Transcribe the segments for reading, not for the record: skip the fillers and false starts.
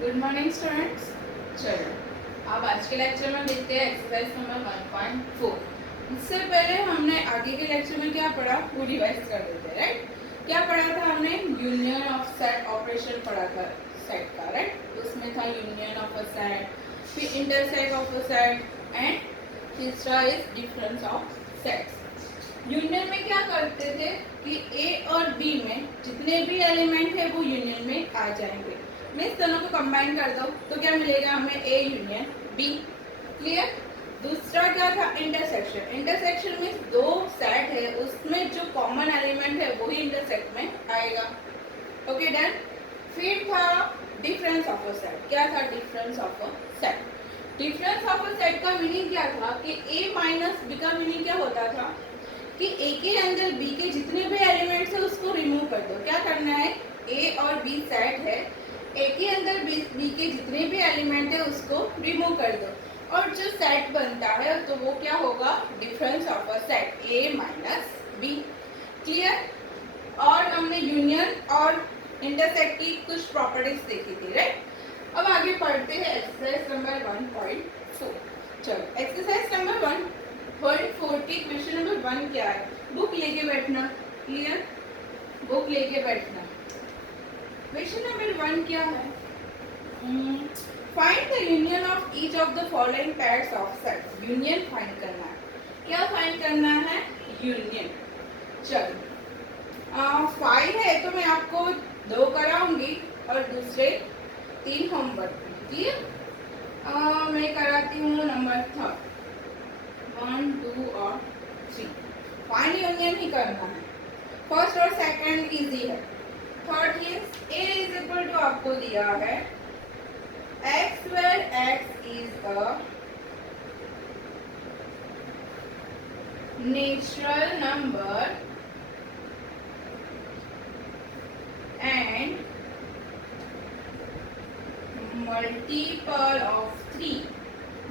Good morning students. चलो अब आज के लेक्चर में देखते हैं एक्सरसाइज नंबर 1.4। इससे पहले हमने आगे के लेक्चर में क्या पढ़ा वो रिवाइज कर देते हैं, राइट। क्या पढ़ा था हमने? यूनियन ऑफ सेट ऑपरेशन पढ़ा था सेट का, राइट। उसमें था यूनियन ऑफ अ सेट, फिर intersect of a set and तीसरा is difference of sets. Union में क्या करते थे कि ए और बी में जितने भी एलिमेंट है वो यूनियन में आ जाएंगे। मीन्स दोनों को कंबाइन कर दो तो क्या मिलेगा हमें? A union B. क्लियर। दूसरा क्या था? इंटरसेक्शन। इंटरसेक्शन मीन्स दो सेट है उसमें जो कॉमन एलिमेंट है वही इंटरसेक्ट में आएगा। Okay done. फिर था डिफरेंस ऑफ अ सेट। क्या था difference of a set? Difference of a set का मीनिंग क्या था कि ए माइनस बी का मीनिंग क्या होता था कि ए के अंदर बी के जितने भी एलिमेंट्स है उसको रिमूव कर दो। क्या करना है? ए और बी सेट है, ए के अंदर बी के जितने भी एलिमेंट है उसको रिमूव कर दो और जो सेट बनता है तो वो क्या होगा? Difference of a set A minus B. Clear. और हमने यूनियन और इंटरसेक्ट की कुछ प्रॉपर्टीज देखी थी, राइट। अब आगे पढ़ते हैं एक्सरसाइज नंबर 1.4। चलो एक्सरसाइज नंबर 1.4 की क्वेश्चन नंबर 1 क्या है? बुक लेके बैठना। क्लियर। बुक लेके बैठना। क्वेश्चन नंबर 1 क्या है? Find the union of each of the following pairs of sets. Union find करना है। क्या फाइंड करना है? यूनियन। चलो 5 है तो मैं आपको 2 कराऊंगी और दूसरे 3 होमवर्क। क्लियर। मैं कराती हूँ नंबर 3, 1, 2 और 3। फाइंड यूनियन ही करना है। फर्स्ट और सेकंड इजी है। Third is A is equal to आपको दिया है x where x is a natural number and multiple of 3।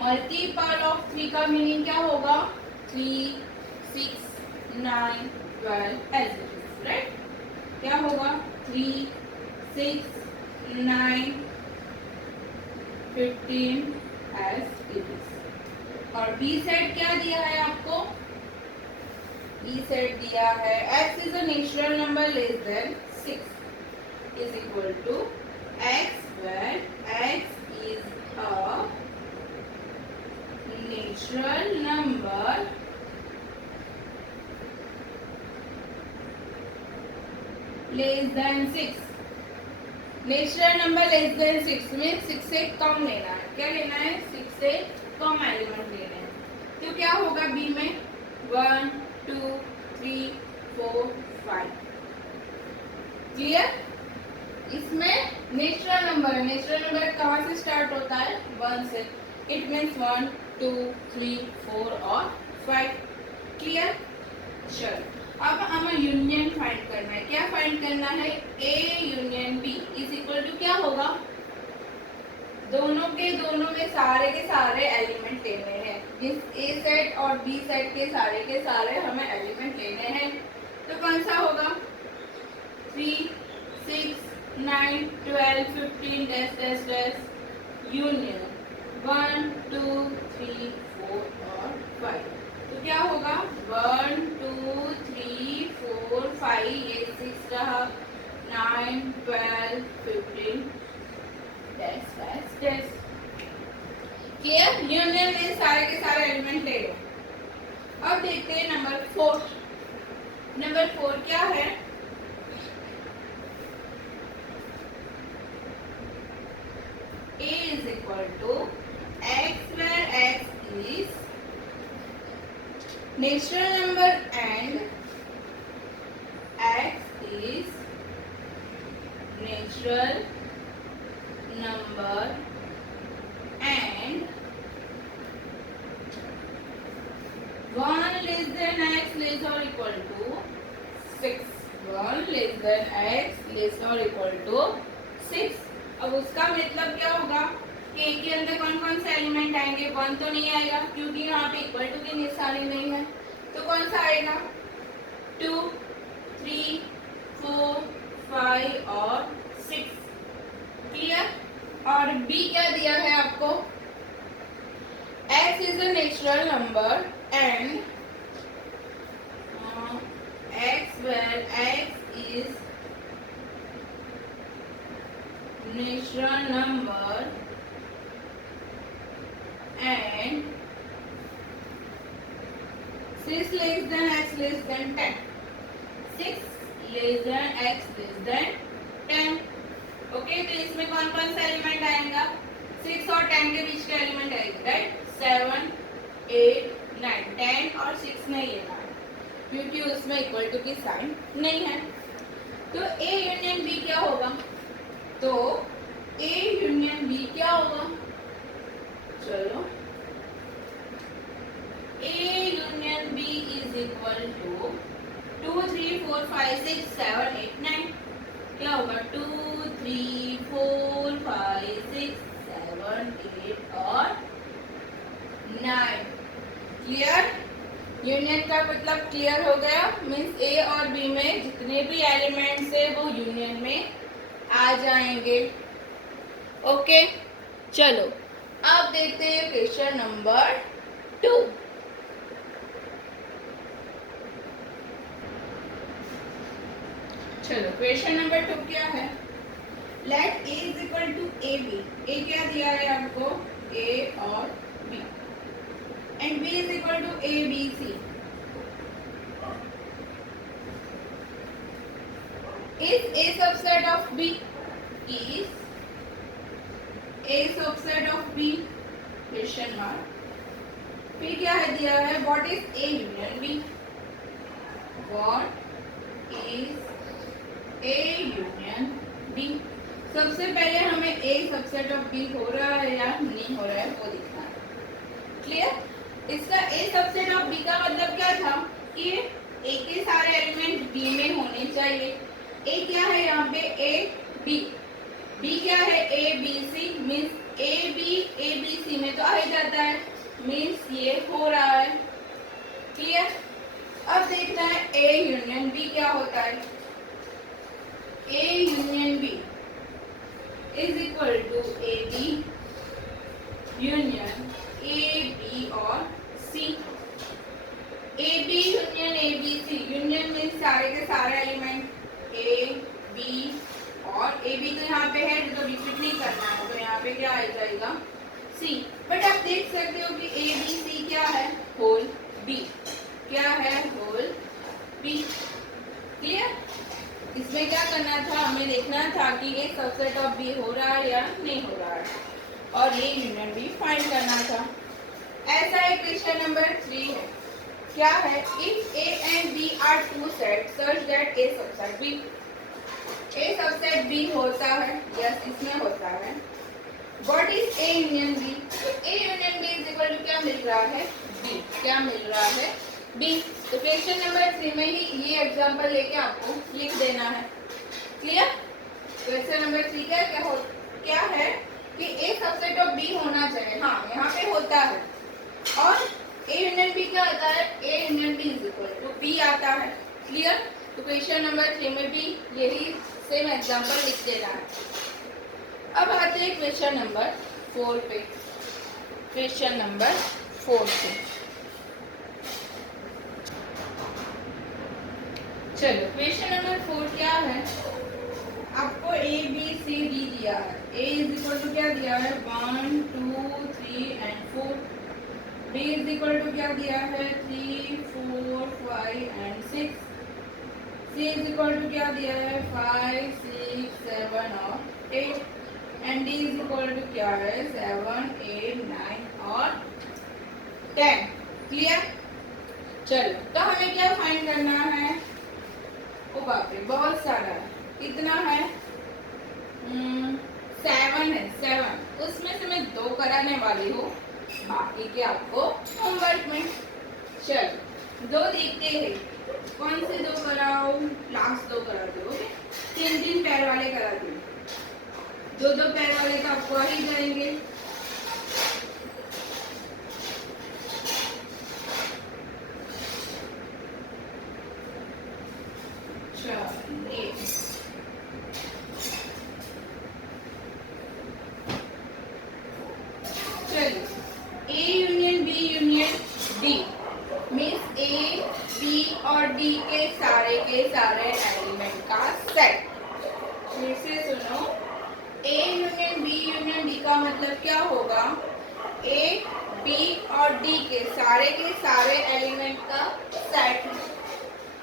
Multiple of 3 का मीनिंग क्या होगा? 3, 6, 9, 12 ऐसे, राइट। क्या होगा? 3, 6, 9, 15 as it is। और बी सेट क्या दिया है आपको? बी सेट दिया है x is a natural number less than 6 is equal to x where x is a natural number less than 6। Natural number less than 6 में 6 से कम लेना है। क्या लेना है? 6 से कम एलिमेंट लेने हैं। तो क्या होगा बी में? 1, 2, 3, 4, 5। क्लियर। इसमें नेचुरल नंबर है। नेचुरल नंबर कहाँ से स्टार्ट होता है? 1 से। इट मीन्स 1, 2, 3, 4 और 5। क्लियर। चलो अब हमें यूनियन फाइंड करना है। क्या फाइंड करना है? A union B is equal to क्या होगा? दोनों के दोनों में सारे के सारे एलिमेंट लेने हैं। इस ए सेट और बी सेट के सारे हमें एलिमेंट लेने हैं। तो कौन सा होगा? 3, 6, 9, 12, 15 डैश डैश डैश यूनियन 1, 2, 3, 4 और 5। तो क्या होगा? 1, 2, 3, 4, 5 ये 6 रहा, 9, 12, 15 dash dash dash. Clear. Union में सारे के सारे एलिमेंट ले लो। अब देखते हैं नंबर 4। नंबर 4 क्या है? A is equal to x where x is natural number and x is natural number and 1 less than x less or equal to 6। 1 less than x less or equal to 6। अब उसका मतलब क्या होगा कि ए के अंदर कौन कौन से एलिमेंट आएंगे? 1 तो नहीं आएगा क्योंकि यहाँ पे इक्वल टू की निशानी नहीं है। तो कौन सा आएगा? 2, 3, 4, 5 और 6। क्लियर। और natural number and x where x is natural number and 6 less than x less than 10. 6 less than x less than 10. Okay, तो इसमें कौन कौन सा एलिमेंट आएगा? 6 और 10 के बीच का एलिमेंट आएगा, राइट? 7 8 9 10 और 6 नहीं लेना है क्योंकि उसमें इक्वल टू की साइन नहीं है। तो A यूनियन B क्या होगा? तो A यूनियन B क्या होगा? चलो, A union B is equal to 2 3 4 5 6 7 8 9। क्या होगा? 2 3 4 5 6 7 8 और 9। क्लियर? यूनियन का मतलब क्लियर हो गया, मीन्स ए और बी में जितने भी एलिमेंट्स है वो यूनियन में आ जाएंगे। ओके, चलो अब देखते हैं क्वेश्चन नंबर 2। चलो, क्वेश्चन नंबर 2 क्या है? Let A is equal to A B. A क्या दिया है आपको? ए और B, and b is equal to a b c. Is a subset of b? Is a subset of b? Question mark. फिर क्या है दिया है? What is a union b? What is a union b? सबसे पहले हमें a subset of b हो रहा है या नहीं हो रहा है वो देखना है। क्लियर? इसका a सबसेट ऑफ b का मतलब क्या था कि a के सारे एलिमेंट b में होने चाहिए। a क्या है यहाँ पे? a b। b क्या है? a b c, means a b c में तो आ ही जाता है, मीन्स ये हो रहा है। क्लियर? अब देखना है a यूनियन b क्या होता है। a union b is equal to a b union A B और C. A B union A B C. Union means सारे के सारे एलिमेंट ए बी, और ए बी तो यहाँ पे है तो रिपीट नहीं करना है, तो यहाँ पे क्या आ जाएगा? सी। बट आप देख सकते हो कि ए बी सी क्या है? Whole B. क्या है? Whole B. क्लियर? इसमें क्या करना था? हमें देखना था कि ये सबसेट ऑफ बी हो रहा है या नहीं हो रहा है, और ये यूनियन भी फाइंड करना था। ऐसा है क्वेश्चन नंबर 3 है। क्या है? If A and B are two set such that A subset B. A subset B होता है, यस इसमें होता है। What is A union B? तो A union B is equal to क्या मिल रहा है? बी। क्या मिल रहा है? बी। तो क्वेश्चन नंबर 3 में ही ये एग्जांपल लेके आपको लिख देना है। क्लियर? क्वेश्चन नंबर 3 क्या है कि ए सबसेट ऑफ बी होना चाहिए। हाँ, यहाँ पे होता है, और ए यूनियन बी क्या आता है? A union B is equal to B आता है। क्लियर? तो क्वेश्चन नंबर 3 में भी यही सेम एग्जांपल लिख देना है। अब आते हैं क्वेश्चन नंबर 4 पे। क्वेश्चन नंबर 4 पे चलो, क्वेश्चन नंबर 4 क्या है? आपको ए बी सी डी दिया है। ए इज इक्वल टू क्या दिया है? 1 2 3 and 4। B is equal to क्या दिया है? 3 4 5 and 6। C is equal to क्या दिया है? 5 6 7 और 8। And D is equal to क्या है? 7 8 9 और 10। क्लियर? चलो, तो हमें क्या फाइंड करना है? ओ बाप रे, बहुत सारा है। कितना है? 7 है। 7 उसमें से मैं 2 कराने वाली हूँ, बाकी के आपको होमवर्क में। चलो, 2 देखते हैं कौन से 2 कराओ। लास्ट 2 करा दो। ओके, 3 पैर वाले करा दो। 2 पैर वाले तो आपको आ ही जाएंगे। चलिए, ए यूनियन बी यूनियन फिर से सुनो, A union B union D का मतलब क्या होगा? ए, बी और डी के सारे एलिमेंट का सेट है।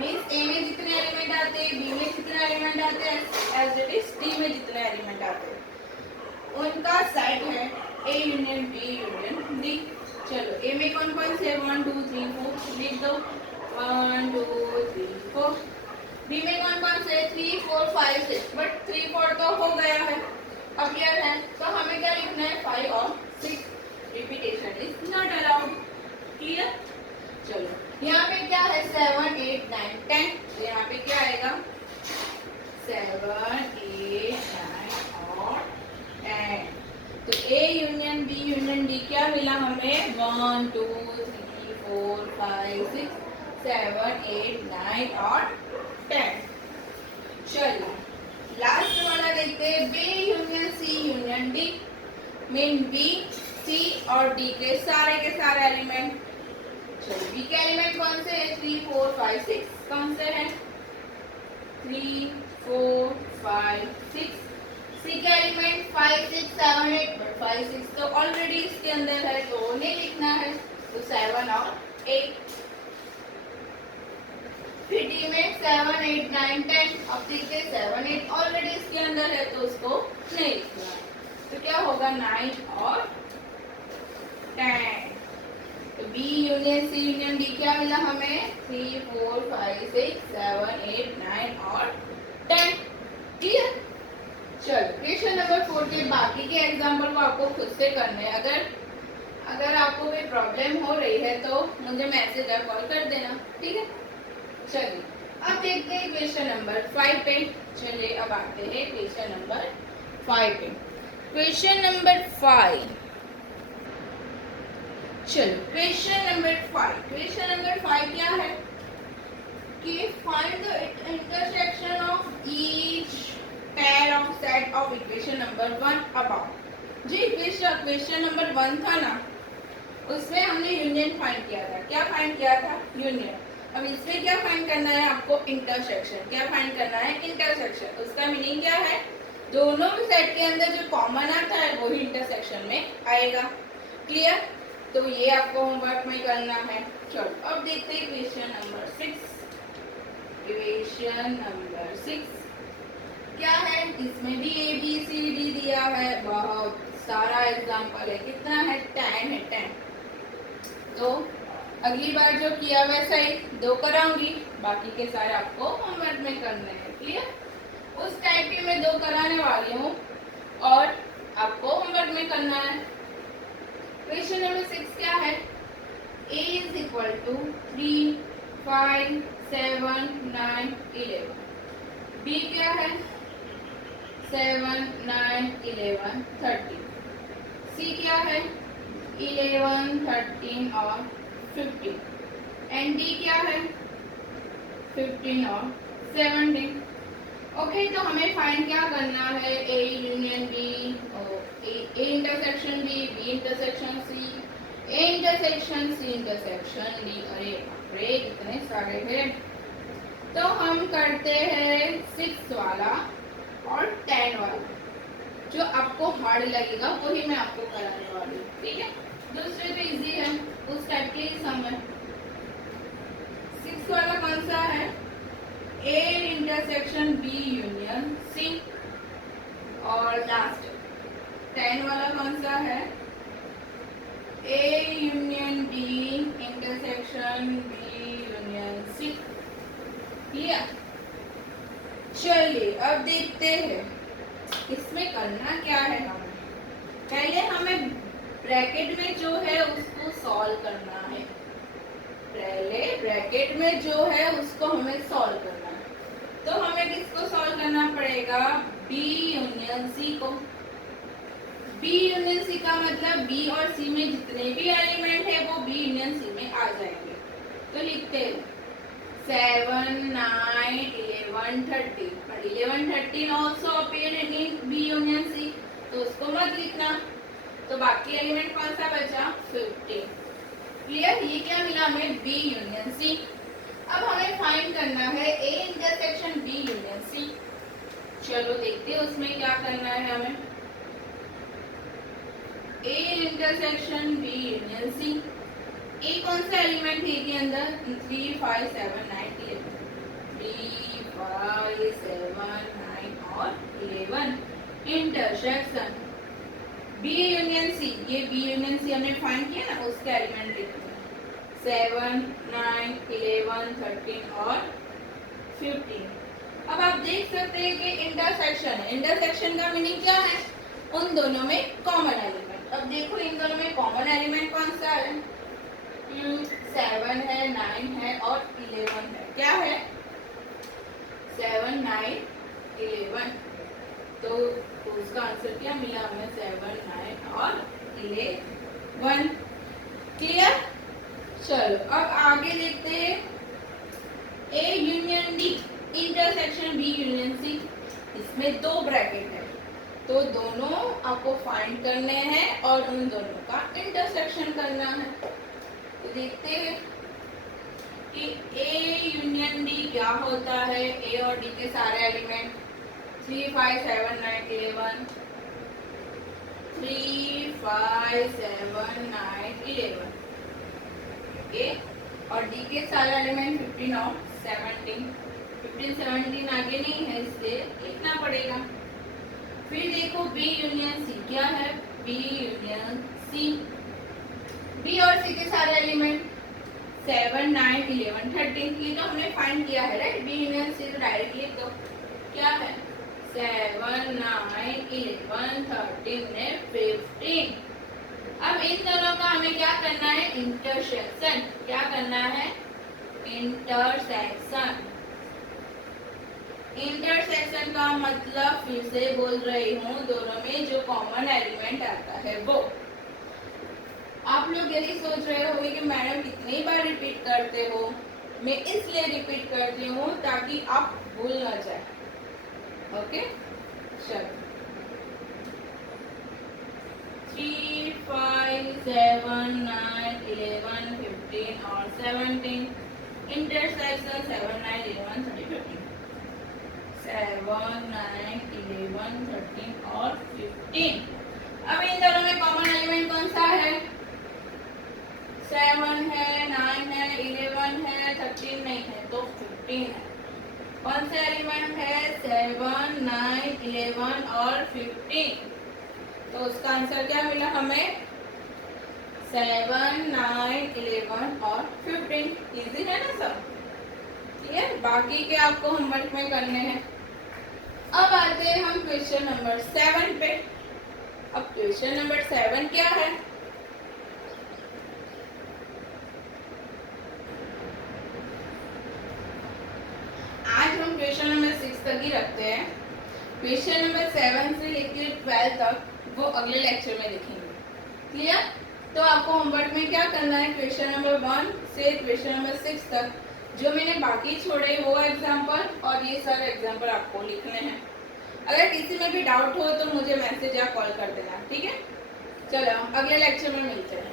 मीन्स ए में जितने एलिमेंट आते हैं, बी में जितने एलिमेंट आते हैं, एज इट इज डी में जितने एलिमेंट आते हैं, उनका सेट है A union B union D. चलो ए में कौन कौन से? 1 2 3 4 लिख दो, 1 2 3 4। बी में कौन कौन से? 3 4 5 6, बट 3 4 तो हो गया है, अब क्लियर है। तो हमें क्या लिखना है? 5 और 6। Repetition is not allowed. Clear? चलो यहाँ पे क्या है? 7 8 9 10। तो यहाँ पे क्या आएगा? 7 8 9 और 10। तो A union B union D क्या मिला हमें? 1 2 3 4 5 6 7 8 9 और 10। चलिए लास्ट वाला देखते हैं, B union C union D. Mean B, C और डी के सारे एलिमेंट। चलो बी के एलिमेंट कौन से हैं? 3 4 5 6। कौन से हैं? 3 4 5 6। सी के एलिमेंट 5 6 7 8, बट 5 6 तो ऑलरेडी इसके अंदर है, तो नहीं लिखना है, तो 7 और 8। फिर डी में 7 8 9 10। अब देखिए 7 8 ऑलरेडी इसके अंदर है, तो उसको नहीं लिखना है, तो क्या होगा? 9 और 10। तो B union C union D क्या मिला हमें? 3 4 5 6 7 8 9 और 10। क्लियर? चलो क्वेश्चन नंबर 4 के बाकी के एग्जाम्पल को आपको खुद से करने हैं। अगर आपको कोई प्रॉब्लम हो रही है तो मुझे मैसेज या कॉल कर देना, ठीक है? चलिए अब देखते हैं क्वेश्चन नंबर 5 पे। चलिए अब आते हैं क्वेश्चन नंबर 5 पे। क्वेश्चन नंबर 5, चलो क्वेश्चन नंबर 5। क्वेश्चन नंबर 5 क्या है कि find the intersection of each pair of set of equation number 1 about. जो क्वेश्चन नंबर 1 था ना, उसमें हमने यूनियन फाइंड किया था। क्या फाइंड किया था? यूनियन। अब इसमें क्या फाइंड करना है आपको? इंटरसेक्शन। क्या फाइंड करना है? इंटरसेक्शन। उसका मीनिंग क्या है? दोनों सेट के अंदर जो कॉमन आता है वो ही इंटरसेक्शन में आएगा। क्लियर? तो ये आपको होमवर्क में करना है। चलो अब देखते हैं क्वेश्चन नंबर 6। क्वेश्चन नंबर 6 क्या है? इसमें भी ए बी सी डी दिया है, बहुत सारा एग्जाम्पल है। कितना है? 10 है, 10। तो अगली बार जो किया वैसा ही 2 कराऊंगी, बाकी के सारे आपको होमवर्क में करने हैं। क्लियर? उस टाइप के मैं 2 कराने वाली हूँ और आपको होमवर्क में करना है। क्वेश्चन नंबर 6 क्या है? a is equal to 3 5 7 9 11। b क्या है? 7 9 11 13। c क्या है? 11 13 और 15। एंड डी क्या है? 15 और 17। ओके, तो हमें फाइंड क्या करना है? A union B, A intersection B intersection C, A intersection C intersection D. अरे बाप रे, कितने सारे हैं। तो हम करते हैं 6 वाला और 10 वाला, जो आपको हार्ड लगेगा वही मैं आपको कराने वाली हूँ, ठीक है? दूसरे तो इजी है, उस टाइप के ही सम है। 6 वाला कौन सा है? A intersection B union C. और लास्ट 10 वाला कौन सा है? A union B intersection B union C. Clear? चलिए अब देखते हैं इसमें करना क्या है। हमें पहले हमें ब्रैकेट में जो है उसको सॉल्व करना है। पहले ब्रैकेट में जो है उसको हमें सॉल्व करना है। तो हमें किसको सॉल्व करना पड़ेगा? बी यूनियन सी को। बी यूनियन सी का मतलब बी और सी में जितने भी एलिमेंट है वो बी यूनियन सी में आ जाएंगे। तो लिखते हैं 7 9 11 13, और 11 13 also appear in B union C, तो उसको मत लिखना। तो बाकी एलिमेंट कौन सा बचा? 15। क्लियर? ये क्या मिला हमें? B union C. अब हमें फाइंड करना है A intersection B union C. चलो देखते हैं उसमें क्या करना है हमें। A intersection B union C. A कौन सा एलिमेंट है के अंदर? 3 5 7 9 11। 3 5 7 9 और 11 इंटरसेक्शन बी यूनियन सी। ये बी यूनियन सी हमने फाइंड किया ना, उसका एलिमेंट लिखना है। 7 9 11 13 और 15। अब आप देख सकते हैं कि इंटरसेक्शन है। इंटरसेक्शन का मीनिंग क्या है? उन दोनों में कॉमन एलिमेंट। अब देखो इन दोनों में कॉमन एलिमेंट कौन सा है? 7 है, 9 है और 11 है। क्या है? 7 9 11। तो उसका आंसर क्या मिला हमें? 7 9 और 11। क्लियर? चलो अब आगे देखते हैं। A union D intersection B union C. इसमें दो ब्रैकेट है, तो दोनों आपको फाइंड करने हैं और उन दोनों का इंटरसेक्शन करना है। तो देखते हैं कि ए यूनियन डी क्या होता है। ए और डी के सारे एलिमेंट 3 5 7 9 11। 3 5 7 9 11। ए और डी के सारे एलिमेंट 15 और 17। 15 17 आगे नहीं है, इसलिए लिखना पड़ेगा। फिर देखो बी यूनियन सी क्या है? बी यूनियन सी। बी और सी के सारे एलिमेंट 7 9 11 13। ये तो हमने फाइंड किया है राइट। बी यूनियन सी तो डायरेक्ट लिख दो। क्या है? 7 9 11 13 15। अब इन दोनों का हमें क्या करना है? इंटरसेक्शन। क्या करना है? इंटरसेक्शन। इंटरसेक्शन का मतलब फिर से बोल रही हूँ, दोनों में जो कॉमन एलिमेंट आता है वो। आप लोग यही सोच रहे होंगे कि मैडम कितनी बार रिपीट करते हो। मैं इसलिए रिपीट करती हूँ ताकि आप भूल ना जाए। ओके चलो 3 5 7 9 11 15 और 17 इंटरसेक्शन 7 9 11 13 15। 7 9 11 13 और 15। अब इन दोनों में कॉमन एलिमेंट कौन सा है? 7 है, 9 है, 11 है, 13 नहीं है तो 15 है। कौन सा एलिमेंट है? 7 9 11 और 15। तो उसका आंसर क्या मिला हमें? 7 9 11 और 15। इजी है ना सब? क्लियर? बाकी के आपको होमवर्क में करने हैं। अब आते हैं हम क्वेश्चन नंबर 7 पे। अब क्वेश्चन नंबर 7 क्या है? आज हम क्वेश्चन नंबर 6 तक ही रखते हैं। क्वेश्चन नंबर 7 से लेकर 12 तक वो अगले लेक्चर में देखेंगे। क्लियर? तो आपको होमवर्क में क्या करना है? क्वेश्चन नंबर 1 से क्वेश्चन नंबर 6 तक जो मैंने बाकी छोड़े वो एग्जाम्पल और ये सारे एग्जाम्पल आपको लिखने हैं। अगर किसी में भी डाउट हो तो मुझे मैसेज या कॉल कर देना। ठीक है? चलो अगले लेक्चर में मिलते हैं।